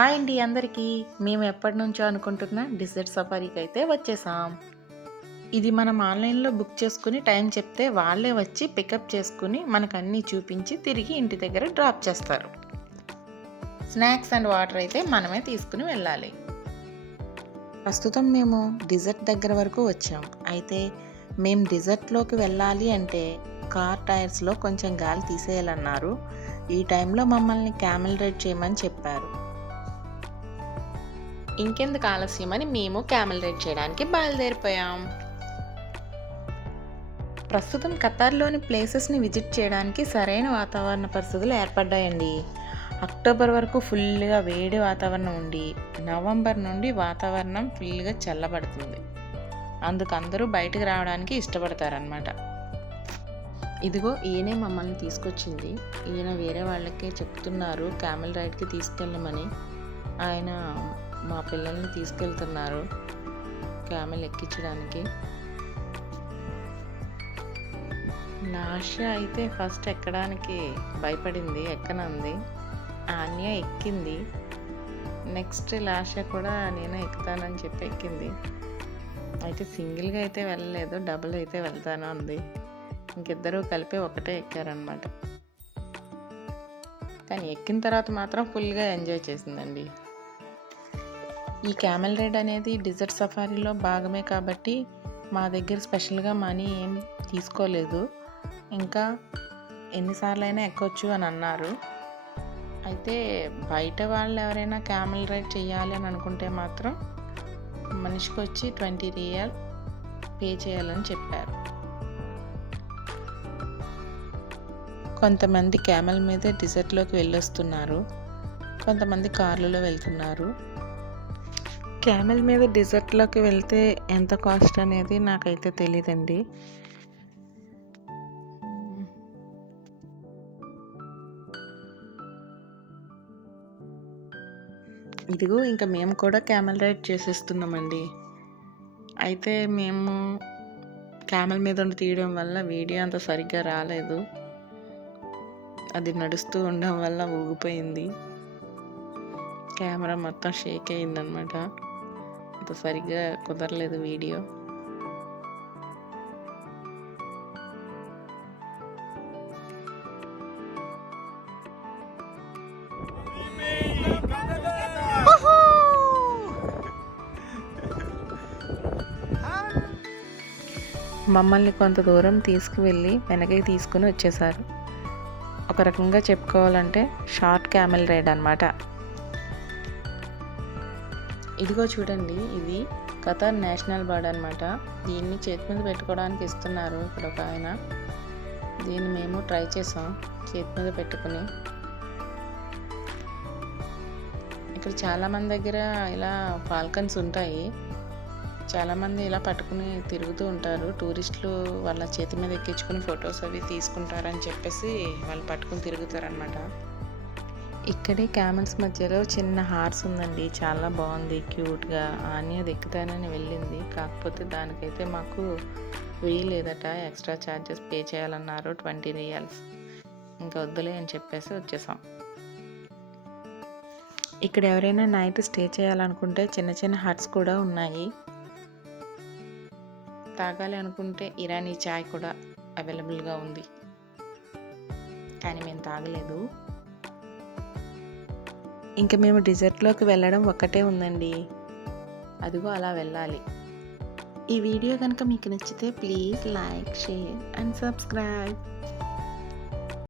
Hi అండి అందరికీ. మేము ఎప్పటి నుంచో అనుకుంటున్న డిజర్ట్ సఫారీకి అయితే వచ్చేసాం. ఇది మనం ఆన్లైన్లో బుక్ చేసుకుని టైం చెప్తే వాళ్ళే వచ్చి పికప్ చేసుకుని మనకు అన్నీ చూపించి తిరిగి ఇంటి దగ్గర డ్రాప్ చేస్తారు. స్నాక్స్ అండ్ వాటర్ అయితే మనమే తీసుకుని వెళ్ళాలి. ప్రస్తుతం మేము డిజర్ట్ దగ్గర వరకు వచ్చాం. అయితే మేము డిజర్ట్లోకి వెళ్ళాలి అంటే కార్ టైర్స్లో కొంచెం గాలి తీసేయాలన్నారు. ఈ టైంలో మమ్మల్ని క్యామెల్ రైడ్ చేయమని చెప్పారు. ఇంకెందుకు ఆలస్యం అని మేము క్యామెల్ రైడ్ చేయడానికి బయలుదేరిపోయాం. ప్రస్తుతం ఖతార్లోని ప్లేసెస్ని విజిట్ చేయడానికి సరైన వాతావరణ పరిస్థితులు ఏర్పడ్డాయండి. అక్టోబర్ వరకు ఫుల్గా వేడి వాతావరణం ఉండి నవంబర్ నుండి వాతావరణం ఫుల్గా చల్లబడుతుంది. అందుకు అందరూ బయటకు రావడానికి ఇష్టపడతారనమాట ఇదిగో ఈయనే మమ్మల్ని తీసుకొచ్చింది. ఈయన వేరే వాళ్ళకే చెప్తున్నారు క్యామెల్ రైడ్కి తీసుకెళ్ళమని. ఆయన మా పిల్లల్ని తీసుకెళ్తున్నారు క్యామెల్ ఎక్కించడానికి. నాష అయితే ఫస్ట్ ఎక్కడానికి భయపడింది ఎక్కనంది. ఆన్య ఎక్కింది. నెక్స్ట్ లాష కూడా నేను ఎక్కుతానని చెప్పి ఎక్కింది. అయితే సింగిల్గా అయితే వెళ్ళలేదు డబుల్ అయితే వెళ్తాను అంది. ఇంకిద్దరూ కలిపి ఒకటే ఎక్కారనమాట కానీ ఎక్కిన తర్వాత మాత్రం ఫుల్గా ఎంజాయ్ చేసిందండి. ఈ క్యామెల్ రైడ్ అనేది డిజర్ట్ సఫారీలో భాగమే కాబట్టి మా దగ్గర స్పెషల్గా మనీ ఏం తీసుకోలేదు. ఇంకా ఎన్నిసార్లైనా ఎక్కొచ్చు అని అన్నారు. అయితే బయట వాళ్ళు ఎవరైనా క్యామెల్ రైడ్ చేయాలి అని అనుకుంటే మాత్రం మనిషికి వచ్చి ట్వంటీ రియల్ పే చేయాలని చెప్పారు. కొంతమంది క్యామెల్ మీద డిజర్ట్లోకి వెళ్ళొస్తున్నారు. కొంతమంది కార్లలో వెళ్తున్నారు. క్యామెల్ మీద డిజర్ట్లోకి వెళ్తే ఎంత కాస్ట్ అనేది నాకైతే తెలియదండి ఇదిగో ఇంకా మేము కూడా క్యామెల్ రైడ్ చేసేస్తున్నామండి. అయితే మేము క్యామెల్ మీద ఉండి తీయడం వల్ల వీడియో అంత సరిగ్గా రాలేదు. అది నడుస్తూ ఉండడం వల్ల ఊగిపోయింది. కెమెరా మొత్తం షేక్ అయిందనమాట అంత సరిగ్గా కుదరలేదు వీడియో. మమ్మల్ని కొంత దూరం తీసుకువెళ్ళి వెనక్కి తీసుకుని వచ్చేసారు. ఒక రకంగా చెప్పుకోవాలంటే షార్ట్ క్యామెల్ రైడ్ అనమాట ఇదిగో చూడండి ఇది ఖతార్ నేషనల్ బర్డ్ అనమాట దీన్ని చేతి మీద పెట్టుకోవడానికి ఇస్తున్నారు ఇక్కడ ఒక ఆయన. దీన్ని మేము ట్రై చేసాం చేతి మీద పెట్టుకుని. ఇక్కడ చాలామంది దగ్గర ఇలా ఫాల్కన్స్ ఉంటాయి. చాలామంది ఇలా పట్టుకుని తిరుగుతూ ఉంటారు. టూరిస్టులు వాళ్ళ చేతి మీద ఎక్కించుకుని ఫొటోస్ అవి తీసుకుంటారని చెప్పేసి వాళ్ళు పట్టుకుని తిరుగుతారనమాట ఇక్కడే క్యామెల్స్ మధ్యలో చిన్న హార్స్ ఉందండి. చాలా బాగుంది. క్యూట్గా అని అది ఎక్కుతానని వెళ్ళింది. కాకపోతే దానికైతే మాకు వేయలేదట ఎక్స్ట్రా ఛార్జెస్ పే చేయాలన్నారు. Twenty riyals. ఇంకా వద్దులే అని చెప్పేసి వచ్చేసాం. ఇక్కడ ఎవరైనా నైట్ స్టే చేయాలనుకుంటే చిన్న చిన్న హట్స్ కూడా ఉన్నాయి. తాగాలి అనుకుంటే ఇరానీ చాయ్ కూడా అవైలబుల్గా ఉంది. కానీ మేము తాగలేదు. ఇంకా మేము డిజర్ట్లోకి వెళ్ళడం ఒక్కటే ఉందండి. అదిగో అలా వెళ్ళాలి. ఈ వీడియో కనుక మీకు నచ్చితే please like share and subscribe.